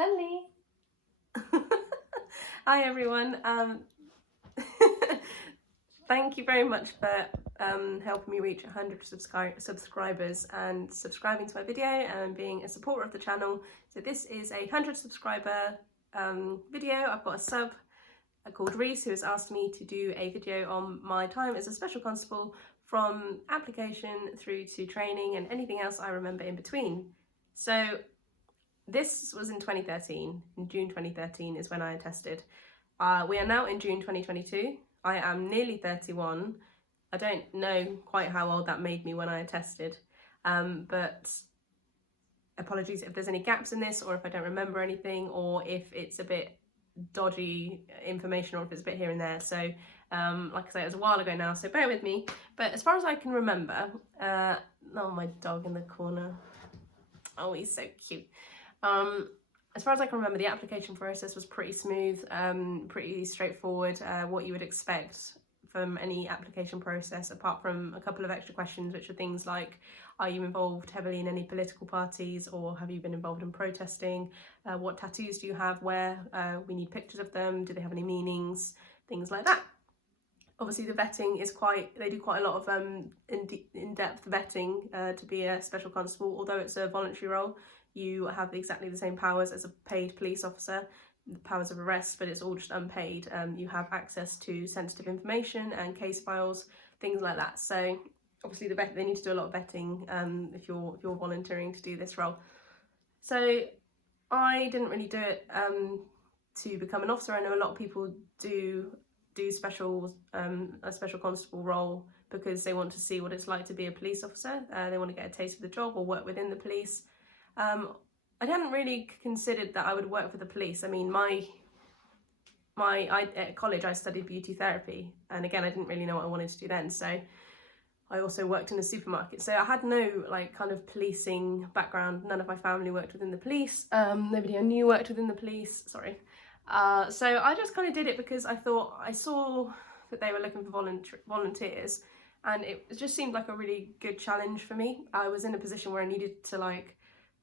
Funny. Hi everyone. Thank you very much for helping me reach 100 subscribers and subscribing to my video and being a supporter of the channel. So this is a 100 subscriber video. I've got a sub called Reese who has asked me to do a video on my time as a special constable from application through to training and anything else I remember in between. So this was in 2013. In June 2013 is when I attested. We are now in June 2022. I am nearly 31. I don't know quite how old that made me when I attested, but apologies if there's any gaps in this, or if I don't remember anything, or if it's a bit dodgy information, or if it's a bit here and there. So like I say, it was a while ago now, so bear with me. But as far as I can remember, oh, my dog in the corner. Oh, he's so cute. As far as I can remember, the application process was pretty smooth, pretty straightforward, what you would expect from any application process, apart from a couple of extra questions, which are things like, are you involved heavily in any political parties, or have you been involved in protesting? What tattoos do you have? Where? We need pictures of them. Do they have any meanings? Things like that. Obviously the vetting is they do quite a lot of in-depth vetting to be a special constable. Although it's a voluntary role, you have exactly the same powers as a paid police officer, the powers of arrest, but it's all just unpaid. You have access to sensitive information and case files, things like that. So obviously they need to do a lot of vetting if you're volunteering to do this role. So I didn't really do it to become an officer. I know a lot of people do a special constable role because they want to see what it's like to be a police officer. They want to get a taste of the job or work within the police. I hadn't really considered that I would work for the police. I mean, at college I studied beauty therapy, and again I didn't really know what I wanted to do then, so I also worked in a supermarket. So I had no kind of policing background. None of my family worked within the police. Nobody I knew worked within the police, sorry. So I just kind of did it because I saw that they were looking for volunteers, and it just seemed like a really good challenge for me. I was in a position where I needed to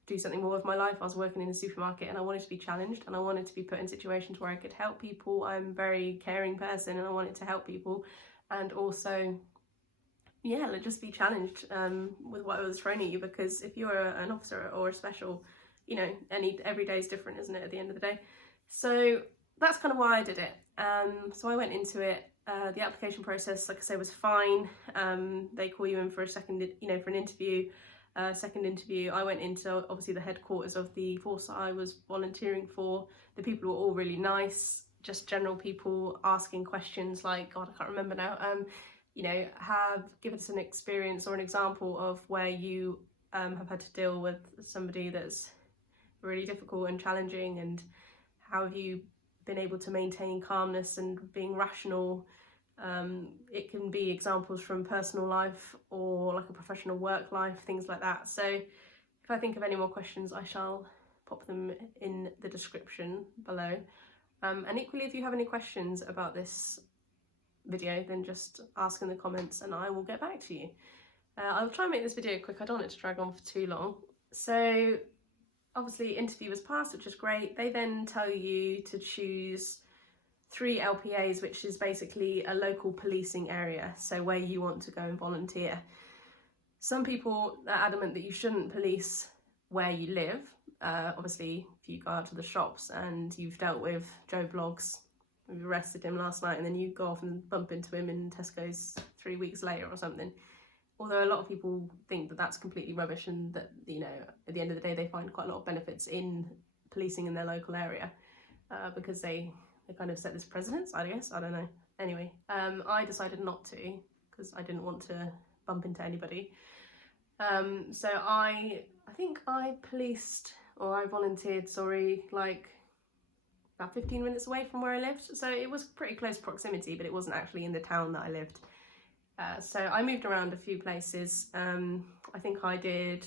do something more with my life. I was working in a supermarket and I wanted to be challenged, and I wanted to be put in situations where I could help people. I'm a very caring person and I wanted to help people, and also, yeah, just be challenged with what was thrown at you, because if you're an officer or a special, every day is different, isn't it, at the end of the day? So that's kind of why I did it. So I went into it. The application process, like I say, was fine. They call you in for a second, for an interview. Second interview, I went into obviously the headquarters of the force that I was volunteering for. The people were all really nice, just general people asking questions like, God, I can't remember now, give us an experience or an example of where you have had to deal with somebody that's really difficult and challenging, and how have you been able to maintain calmness and being rational. It can be examples from personal life or like a professional work life, things like that. So if I think of any more questions, I shall pop them in the description below. And equally, if you have any questions about this video, then just ask in the comments and I will get back to you. I'll try and make this video quick. I don't want it to drag on for too long. So obviously interview was passed, which is great. They then tell you to choose 3 LPAs, which is basically a local policing area, so where you want to go and volunteer. Some people are adamant that you shouldn't police where you live. Obviously, if you go out to the shops and you've dealt with Joe Bloggs, we arrested him last night, and then you go off and bump into him in Tesco's 3 weeks later or something. Although a lot of people think that that's completely rubbish, and that, at the end of the day, they find quite a lot of benefits in policing in their local area, because they kind of set this precedence, I guess, I don't know. Anyway, I decided not to, because I didn't want to bump into anybody. So I think I volunteered, about 15 minutes away from where I lived. So it was pretty close proximity, but it wasn't actually in the town that I lived. So I moved around a few places. I think I did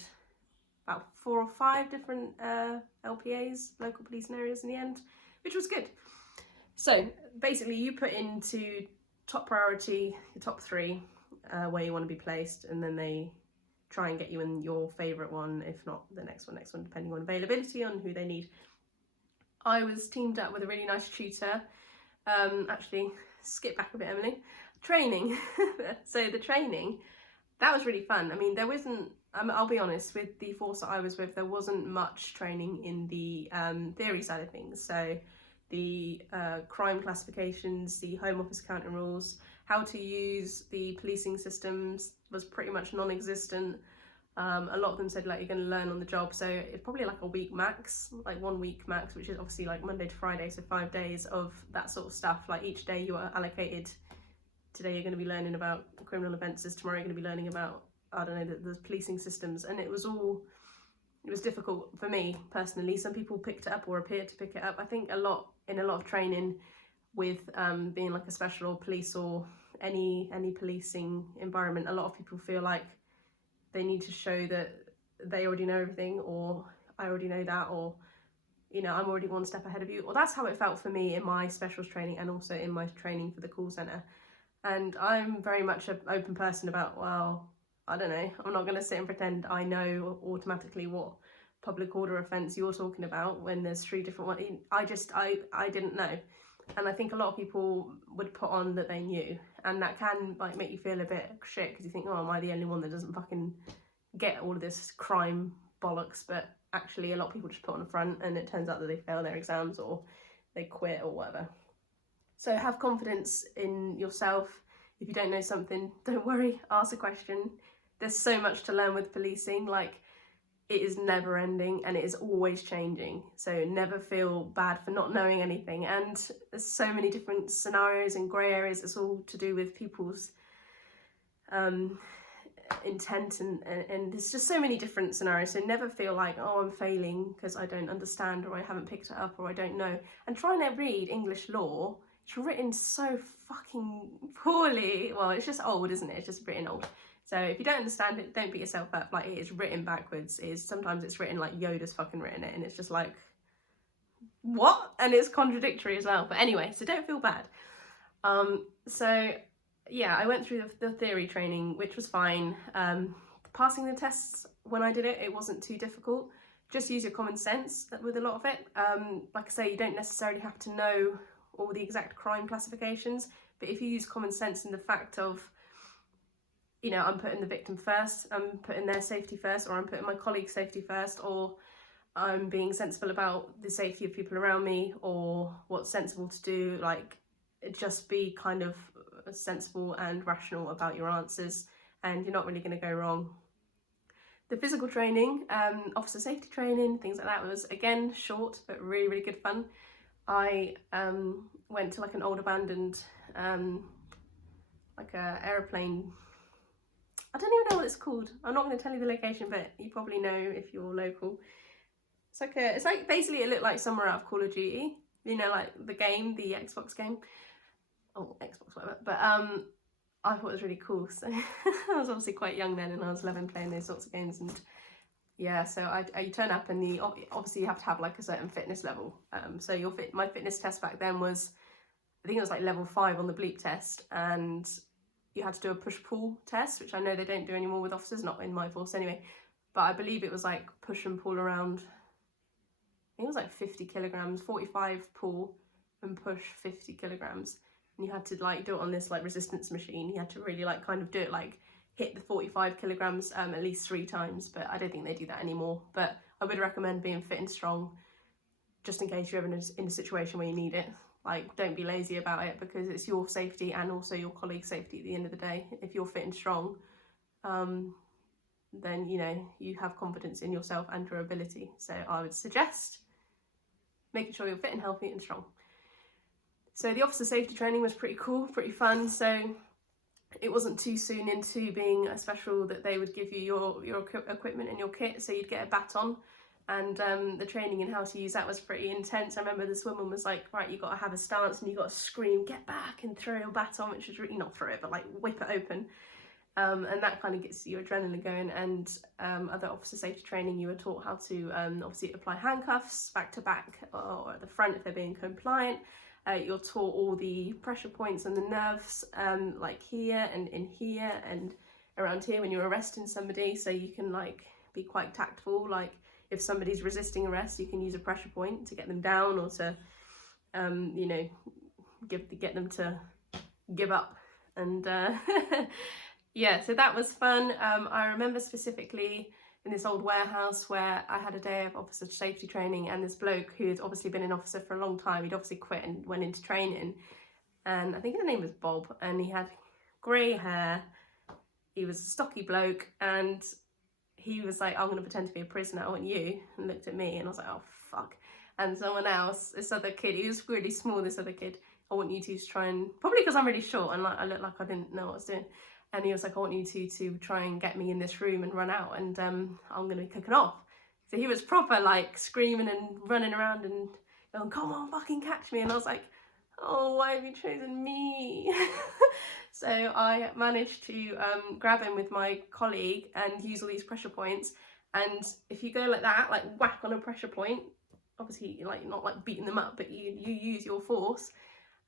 about 4 or 5 different LPAs, local policing areas, in the end, which was good. So basically you put into top priority, your top 3, where you want to be placed, and then they try and get you in your favourite one, if not the next one, depending on availability, on who they need. I was teamed up with a really nice tutor. Actually, skip back a bit, Emily. Training. So the training, that was really fun. I mean, there wasn't, I'll be honest, with the force that I was with, there wasn't much training in the theory side of things. So the crime classifications, the Home Office counter rules, how to use the policing systems was pretty much non-existent. A lot of them said like you're going to learn on the job, so it's probably like a week max, like 1 week max, which is obviously like Monday to Friday, so 5 days of that sort of stuff. Like each day you are allocated, today you're going to be learning about criminal offences, tomorrow you're going to be learning about, I don't know, the policing systems, and it was difficult for me personally. Some people picked it up or appeared to pick it up. I think in a lot of training with being like a special or police or any policing environment, a lot of people feel like they need to show that they already know everything, or I already know that, or you know, I'm already one step ahead of you. Or that's how it felt for me in my specials training and also in my training for the call centre. And I'm very much an open person about, well, I don't know, I'm not going to sit and pretend I know automatically what public order offence you're talking about when there's 3 different ones. I didn't know. And I think a lot of people would put on that they knew, and that can like make you feel a bit shit because you think, oh, am I the only one that doesn't fucking get all of this crime bollocks? But actually a lot of people just put on a front, and it turns out that they fail their exams or they quit or whatever. So have confidence in yourself. If you don't know something, don't worry, ask a question. There's so much to learn with policing, like it is never ending and it is always changing. So never feel bad for not knowing anything. And there's so many different scenarios and grey areas. It's all to do with people's intent and there's just so many different scenarios. So never feel like, oh, I'm failing because I don't understand or I haven't picked it up or I don't know. And try and read English law. It's written so fucking poorly. Well, it's just old, isn't it? It's just written old. So if you don't understand it, don't beat yourself up. Like, it is written backwards. Sometimes it's written like Yoda's fucking written it, and it's just like, what? And it's contradictory as well. But anyway, so don't feel bad. So yeah, I went through the theory training, which was fine. Passing the tests, when I did it, it wasn't too difficult. Just use your common sense with a lot of it. Like I say, you don't necessarily have to know all the exact crime classifications, but if you use common sense in the fact of, you know, I'm putting the victim first, I'm putting their safety first, or I'm putting my colleague's safety first, or I'm being sensible about the safety of people around me, or what's sensible to do, like, just be kind of sensible and rational about your answers, and you're not really going to go wrong. The physical training, officer safety training, things like that, was again short but really, really good fun. I went to like an old abandoned like a aeroplane, I don't even know what it's called. I'm not going to tell you the location, but you probably know if you're local. It's like basically it looked like somewhere out of Call of Duty, you know, like the game, the Xbox game. Oh, Xbox, whatever. But I thought it was really cool. So I was obviously quite young then, and I was 11 playing those sorts of games. And yeah, so I turn up, and obviously you have to have like a certain fitness level. So my fitness test back then was, I think it was like level 5 on the bleep test, and you had to do a push-pull test, which I know they don't do anymore with officers, not in my force anyway, but I believe it was like push and pull around, I think it was like 50 kilograms, 45 pull and push 50 kilograms. And you had to like do it on this like resistance machine. You had to really like kind of do it, like hit the 45 kilograms at least 3 times, but I don't think they do that anymore. But I would recommend being fit and strong just in case you're ever in a situation where you need it. Like, don't be lazy about it, because it's your safety and also your colleague's safety at the end of the day. If you're fit and strong, then, you know, you have confidence in yourself and your ability. So I would suggest making sure you're fit and healthy and strong. So the officer safety training was pretty cool, pretty fun. So it wasn't too soon into being a special that they would give you your equipment and your kit. So you'd get a baton. And the training in how to use that was pretty intense. I remember this woman was like, right, you've got to have a stance and you've got to scream, get back, and throw your baton, which was really, not throw it, but like whip it open. And that kind of gets your adrenaline going. And other officer safety training, you were taught how to obviously apply handcuffs back to back or at the front if they're being compliant. You're taught all the pressure points and the nerves, like here and in here and around here when you're arresting somebody, so you can like be quite tactful. Like, if somebody's resisting arrest, you can use a pressure point to get them down, or to, you know, get them to give up. And yeah, so that was fun. I remember specifically in this old warehouse where I had a day of officer safety training, and this bloke who had obviously been an officer for a long time, he'd obviously quit and went into training, and I think his name was Bob, and he had grey hair, he was a stocky bloke, and he was like, I'm going to pretend to be a prisoner, I want you, and looked at me, and I was like, oh fuck. And someone else, this other kid, he was really small, this other kid, I want you two to try and, probably because I'm really short and like I looked like I didn't know what I was doing, and he was like, I want you two to try and get me in this room and run out, and I'm going to be kicking off. So he was proper like screaming and running around and going, come on, fucking catch me. And I was like, oh, why have you chosen me? So I managed to grab him with my colleague and use all these pressure points. And if you go like that, like whack on a pressure point, obviously like not like beating them up, but you use your force.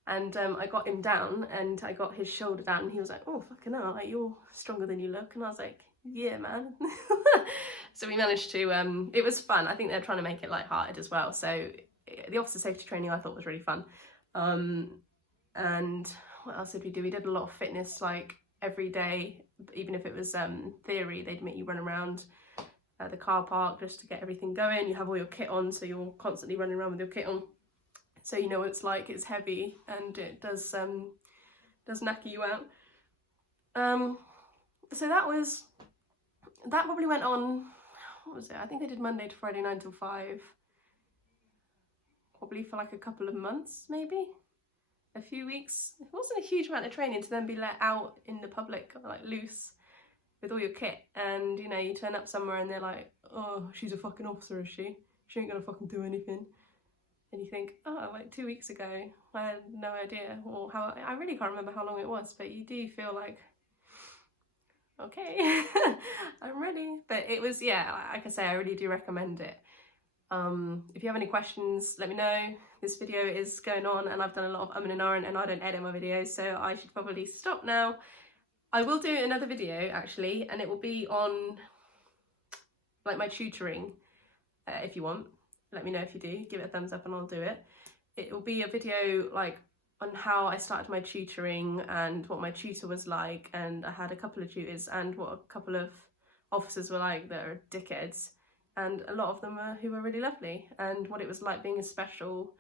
And I got him down, and I got his shoulder down, and he was like, oh fucking hell, like you're stronger than you look. And I was like, yeah man. So we managed to, it was fun. I think they're trying to make it lighthearted as well. So the officer safety training I thought was really fun. And what else did we do? We did a lot of fitness, like every day, even if it was theory, they'd make you run around the car park just to get everything going. You have all your kit on, so you're constantly running around with your kit on, so you know what it's like. It's heavy, and it does knacker you out. So that probably went on, what was it? I think they did Monday to Friday 9 till 5, probably for like a couple of months, maybe a few weeks. It wasn't a huge amount of training to then be let out in the public, like loose, with all your kit. And you know, you turn up somewhere and they're like, oh, she's a fucking officer, is she? She ain't gonna fucking do anything. And you think, oh, like 2 weeks ago, I had no idea, or how, I really can't remember how long it was, but you do feel like, okay, I'm ready. But it was, yeah, like I say, I really do recommend it. If you have any questions, let me know. This video is going on, and I've done a lot of and ahhing, and I don't edit my videos, so I should probably stop now. I will do another video actually, and it will be on like my tutoring. If you want, let me know if you do. Give it a thumbs up and I'll do it. It will be a video like on how I started my tutoring and what my tutor was like, and I had a couple of tutors, and what a couple of officers were like that are dickheads, and a lot of them who were really lovely, and what it was like being a special.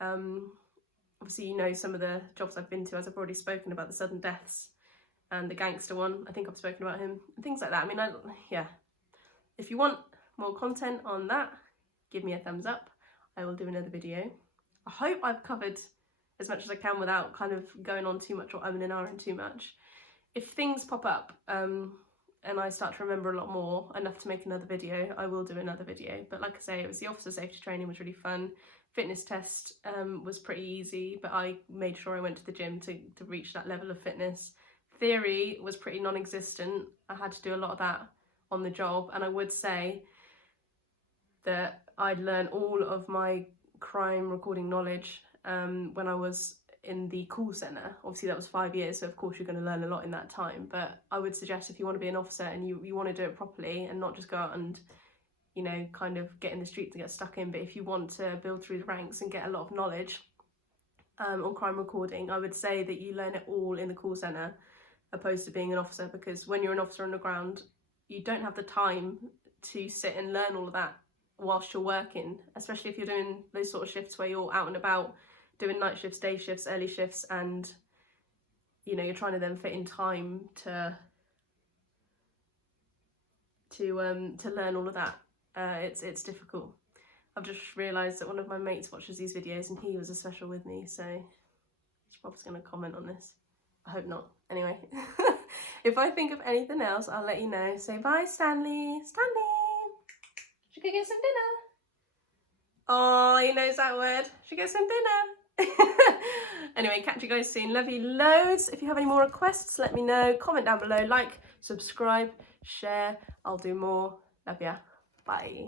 Obviously, you know, some of the jobs I've been to, as I've already spoken about, the sudden deaths and the gangster one, I think I've spoken about him, and things like that. I mean, yeah, if you want more content on that, give me a thumbs up. I will do another video. I hope I've covered as much as I can without kind of going on too much or and ahhing too much. If things pop up and I start to remember a lot more, enough to make another video, I will do another video. But like I say, it was the officer safety training was really fun. Fitness test was pretty easy, but I made sure I went to the gym to reach that level of fitness. Theory was pretty non-existent. I had to do a lot of that on the job, and I would say that I'd learned all of my crime recording knowledge when I was in the call centre. Obviously that was 5 years, so of course you're going to learn a lot in that time, but I would suggest if you want to be an officer and you want to do it properly and not just go out and, you know, kind of get in the streets and get stuck in, but if you want to build through the ranks and get a lot of knowledge on crime recording, I would say that you learn it all in the call centre opposed to being an officer, because when you're an officer on the ground, you don't have the time to sit and learn all of that whilst you're working, especially if you're doing those sort of shifts where you're out and about doing night shifts, day shifts, early shifts, and you know, you're trying to then fit in time to learn all of that. It's difficult. I've just realised that one of my mates watches these videos and he was a special with me, so he's probably going to comment on this. I hope not. Anyway, if I think of anything else, I'll let you know. Say bye, Stanley. Stanley! Should we go get some dinner? Oh, he knows that word. Should we get some dinner? Anyway, catch you guys soon. Love you loads. If you have any more requests, let me know. Comment down below. Like, subscribe, share. I'll do more. Love ya. Bye.